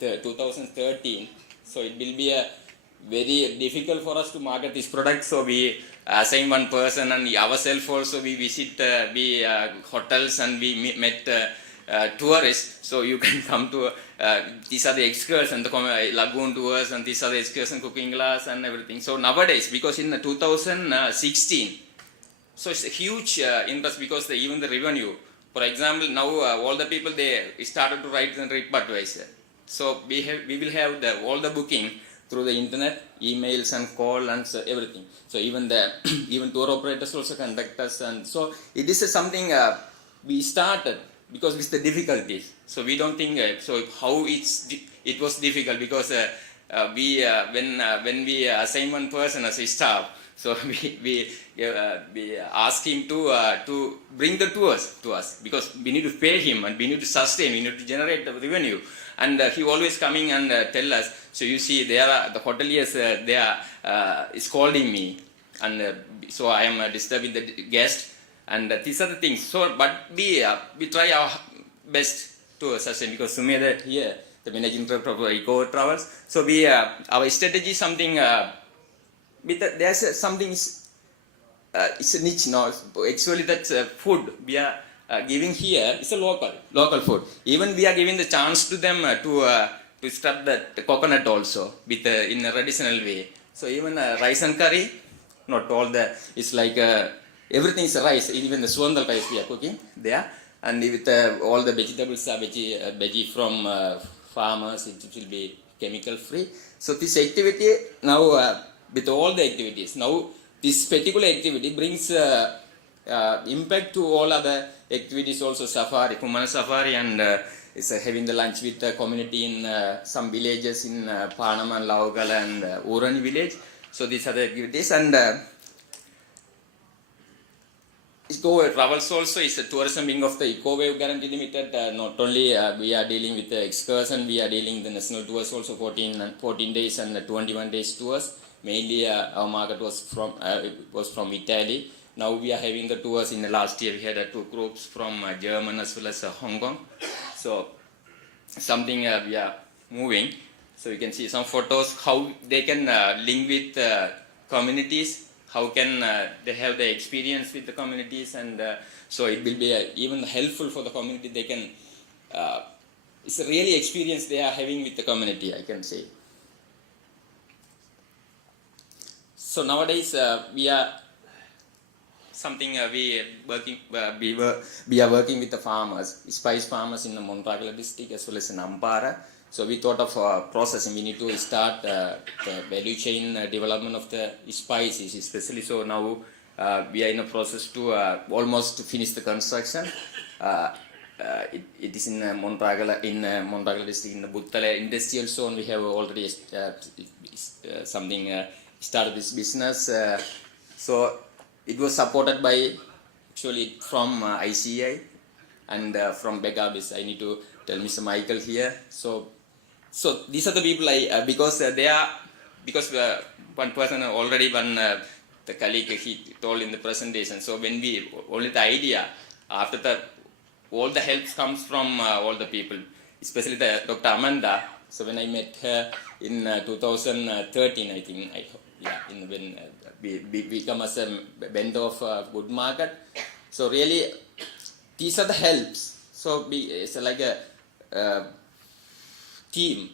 2013. So it will be very difficult for us to market this product. So we assign one person, and ourselves also we visit hotels, and we met tourists. So you can come to these are the excursions, the lagoon tours, and these are the excursion cooking class and everything. So nowadays, because in 2016, so it's a huge interest, because even the revenue. For example, now all the people, they started to write in TripAdvisor. So we will have all the booking through the internet, emails and call and everything. So even even tour operators also contact us, and so it is something we started because with the difficulties. So we don't think so how it was difficult, because when we assign one person as a staff, so we ask him to bring the tours to us, because we need to pay him, and we need to sustain, we need to generate the revenue. And he always coming and tell us, so you see, the hoteliers, they are scolding me, and so I am disturbing the guest, and these are the things. So, but we try our best to sustain, because Sumedha here, the managing director of Eco Travels. So our strategy is something. There's something. It's a niche now. Actually, that's food we are giving here. It's a local food. Even we are giving the chance to them to start the coconut also with in a traditional way. So even rice and curry, not all the. It's like everything is rice. Even the suandal rice we are cooking there, and with all the vegetables are veggie from farmers. It will be chemical free. So this activity now. With all the activities. Now, this particular activity brings impact to all other activities also, safari, Kumana safari, and is having the lunch with the community in some villages in Panama, Laugala, and Urani village. So these are the activities. And Eco Travels also is a tourism wing of the Eco Wave Guarantee Limited. Not only we are dealing with the excursion, we are dealing with the national tours also, 14 days and 21 days tours. Mainly our market was from Italy. Now we are having the tours. In the last year we had 2 groups from Germany as well as Hong Kong. So something we are moving. So you can see some photos, how they can link with communities, how can they have the experience with the communities, and so it will be even helpful for the community. They can, it's a really experience they are having with the community, I can say. So nowadays we are something we are working with the farmers, spice farmers in the Montragala district as well as in Ampara. So we thought of processing. We need to start the value chain development of the spices, especially. So now we are in a process to almost finish the construction. It is in Montragala district, in the Buttala industrial zone. We have already started this business. So it was supported by actually from ICI and from Begabis. I need to tell Mr. Michael here. So these are the people because one person already the colleague he told in the presentation. So when we only the idea, after that all the help comes from all the people, especially the Dr. Amanda. So when I met her in 2013, I think, when we become as a vendor of good market. So really, these are the helps. So it's like a team.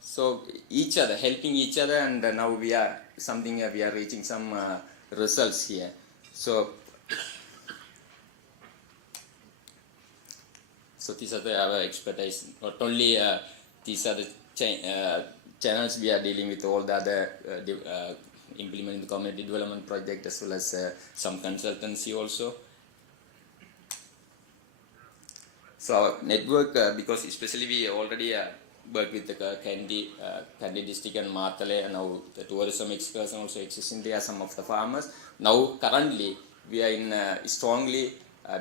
So each other, helping each other, and now we are reaching some results here. So these are our expertise. Not only these are the channels we are dealing with, all the other implementing the community development project as well as some consultancy also. So our network, because especially we already work with the Kandy district and Martale, and now the tourism excursion also existing there, some of the farmers. Now currently we are in strongly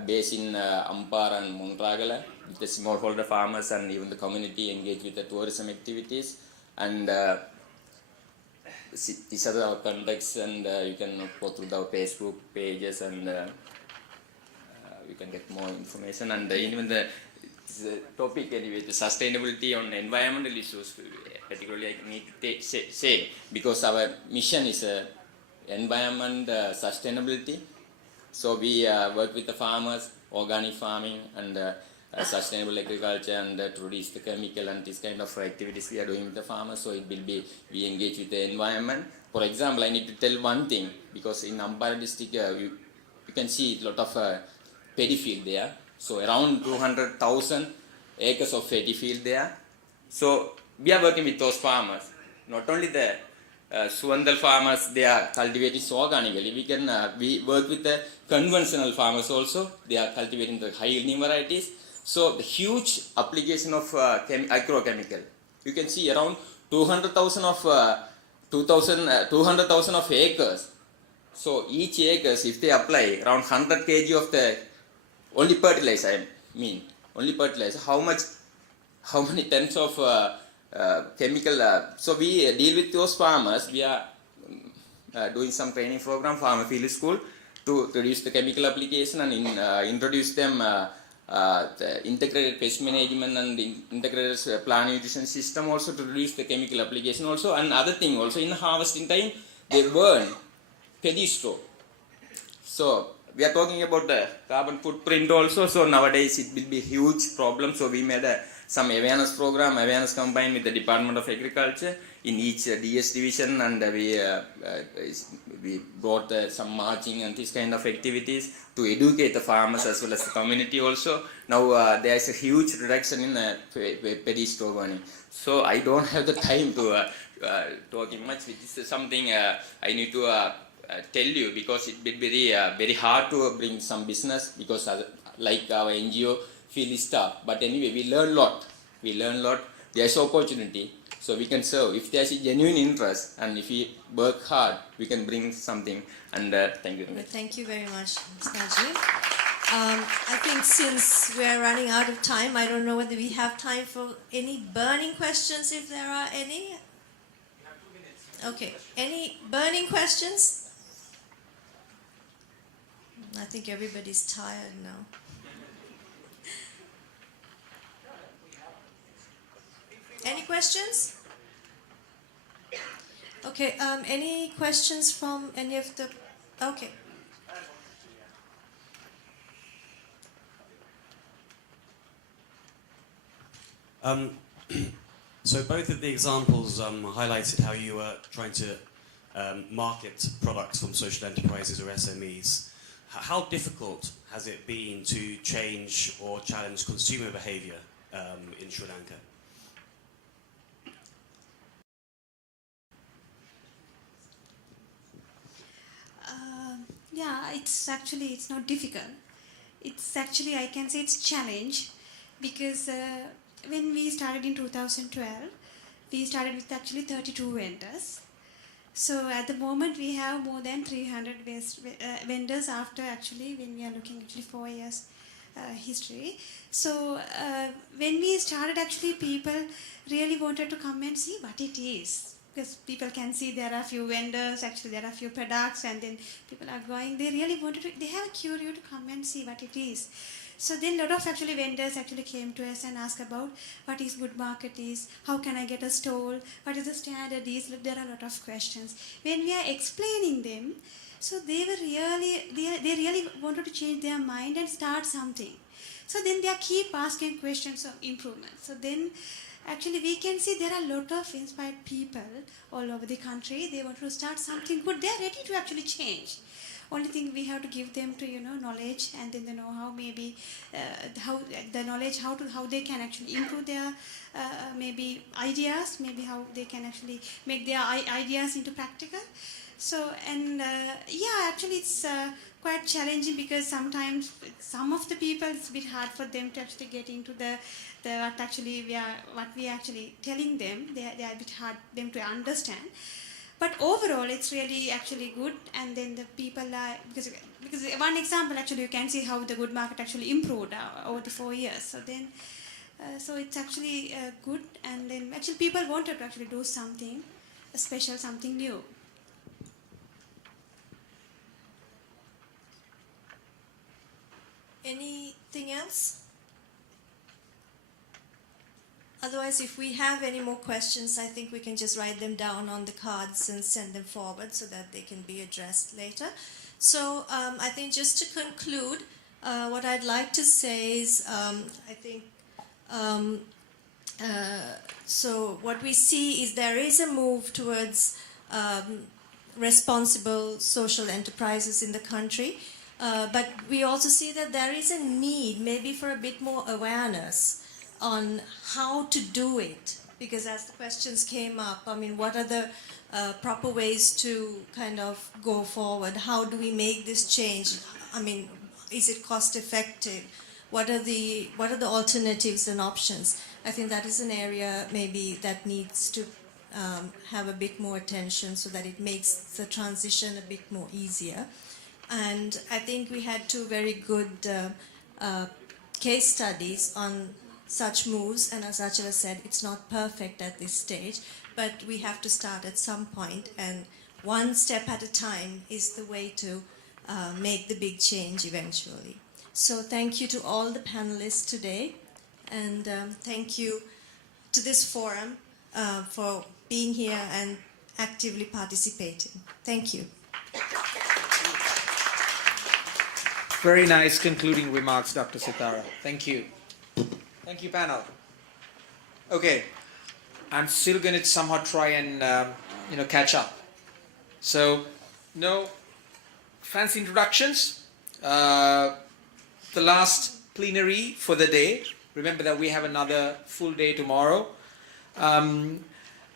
based in Ampara and Montragala with the smallholder farmers, and even the community engaged with the tourism activities. And these are our contacts, and you can go through our Facebook pages, and you can get more information. And even it's a topic anyway, the sustainability on environmental issues, particularly I need to say, because our mission is environment sustainability. So we work with the farmers, organic farming and sustainable agriculture, and to reduce the chemical and this kind of activities we are doing with the farmers. So it will be, we engage with the environment. For example, I need to tell one thing, because in Ampara district, you can see a lot of paddy field there. So around 200,000 acres of paddy field there. So we are working with those farmers. Not only the Suandal farmers, they are cultivating organically. We work with the conventional farmers also. They are cultivating the high yielding varieties. So the huge application of agrochemical. You can see around 200,000 of acres. So each acres, if they apply around 100 kg of the only fertilizer, only fertilizer, how many tons of chemical. So we deal with those farmers. We are doing some training program, farmer field school, to reduce the chemical application and introduce them the integrated pest management and integrated plant nutrition system also, to reduce the chemical application also. And other thing also, in harvesting time, they burn paddy straw. So we are talking about the carbon footprint also. So nowadays it will be a huge problem. So we made some awareness program, awareness combined with the Department of Agriculture in each DS division, and we brought some marching and this kind of activities to educate the farmers as well as the community also. Now there is a huge reduction in paddy straw burning. So I don't have the time to talking much, which is something I need to tell you, because it will be very hard to bring some business, because like our NGO field staff. But anyway, we learn a lot. There's opportunity, so we can serve. If there's a genuine interest and if we work hard, we can bring something. And thank you. Thank you very much, Mr. Najib. I think since we're running out of time, I don't know whether we have time for any burning questions, if there are any. Okay, any burning questions? I think everybody's tired now. Any questions? Okay, any questions from any of the... Okay. So both of the examples highlighted how you were trying to market products from social enterprises or SMEs. How difficult has it been to change or challenge consumer behavior in Sri Lanka? Yeah, it's not difficult. It's actually, I can say it's challenge, because when we started in 2012, we started with actually 32 vendors. So at the moment we have more than 300 vendors after actually, when we are looking actually 4 years history. So when we started, actually people really wanted to come and see what it is, because people can see there are few vendors, actually there are few products, and then people are going, they really wanted to, they have a curiosity to come and see what it is. So then a lot of actually vendors actually came to us and asked about what is good market is, how can I get a stall, what is the standard is. There are a lot of questions. When we are explaining them, so they really wanted to change their mind and start something. So then they keep asking questions of improvement. So then actually we can see there are a lot of inspired people all over the country. They want to start something good. They are ready to actually change. Only thing we have to give them to knowledge, and then the know-how, maybe how the knowledge, how they can actually improve their maybe ideas, maybe how they can actually make their ideas into practical. So and yeah, actually it's quite challenging, because sometimes some of the people, it's a bit hard for them to actually get into the what we are actually telling them. They are a bit hard them to understand. But overall, it's really actually good, and then the people are, because one example, actually you can see how the good market actually improved over the 4 years. So then, so it's actually good, and then actually people wanted to actually do something special, something new. Anything else? otherwise, if we have any more questions, I think we can just write them down on the cards and send them forward so that they can be addressed later. So I think just to conclude, what I'd like to say is, I think, so what we see is there is a move towards responsible social enterprises in the country, but we also see that there is a need maybe for a bit more awareness on how to do it, because as the questions came up, I mean, what are the proper ways to kind of go forward? How do we make this change? I mean, is it cost effective? What are the alternatives and options? I think that is an area maybe that needs to have a bit more attention so that it makes the transition a bit more easier. And I think we had two very good case studies on such moves, and as Achala said, it's not perfect at this stage, but we have to start at some point, and one step at a time is the way to make the big change eventually. So thank you to all the panelists today, and thank you to this forum for being here and actively participating. Thank you. Very nice concluding remarks, Dr. Sitara. Thank you. Thank you, panel. Okay, I'm still going to somehow try and catch up. So, no fancy introductions. The last plenary for the day. Remember that we have another full day tomorrow.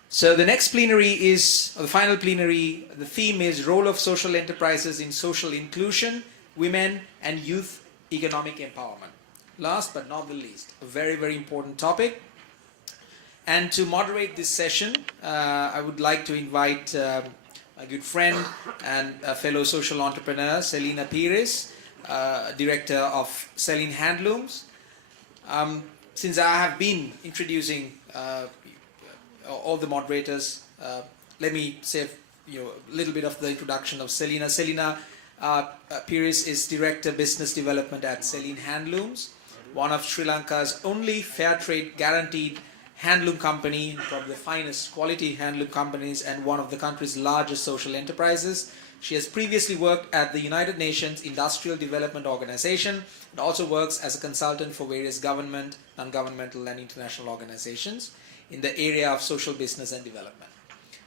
So the next plenary is, or the final plenary, the theme is Role of Social Enterprises in Social Inclusion, Women and Youth Economic Empowerment. Last but not the least, a very, very important topic. And to moderate this session, I would like to invite my good friend and a fellow social entrepreneur, Selina Pires, director of Celine Handlooms. Since I have been introducing all the moderators, let me say a little bit of the introduction of Selina. Selina Pires is Director Business Development at Celine Handlooms, one of Sri Lanka's only fair trade guaranteed handloom company, probably the finest quality handloom companies, and one of the country's largest social enterprises. She has previously worked at the United Nations Industrial Development Organization and also works as a consultant for various government, non-governmental and international organizations in the area of social business and development.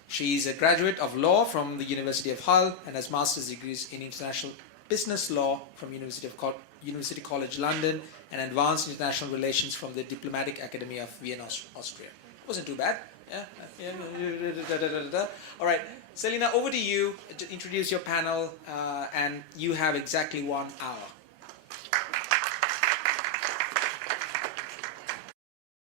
She is a graduate of law from the University of Hull and has master's degrees in international business law from University College London and advanced international relations from the Diplomatic Academy of Vienna, Austria. Wasn't too bad. Yeah. All right, Selina, over to you to introduce your panel, and you have exactly 1 hour.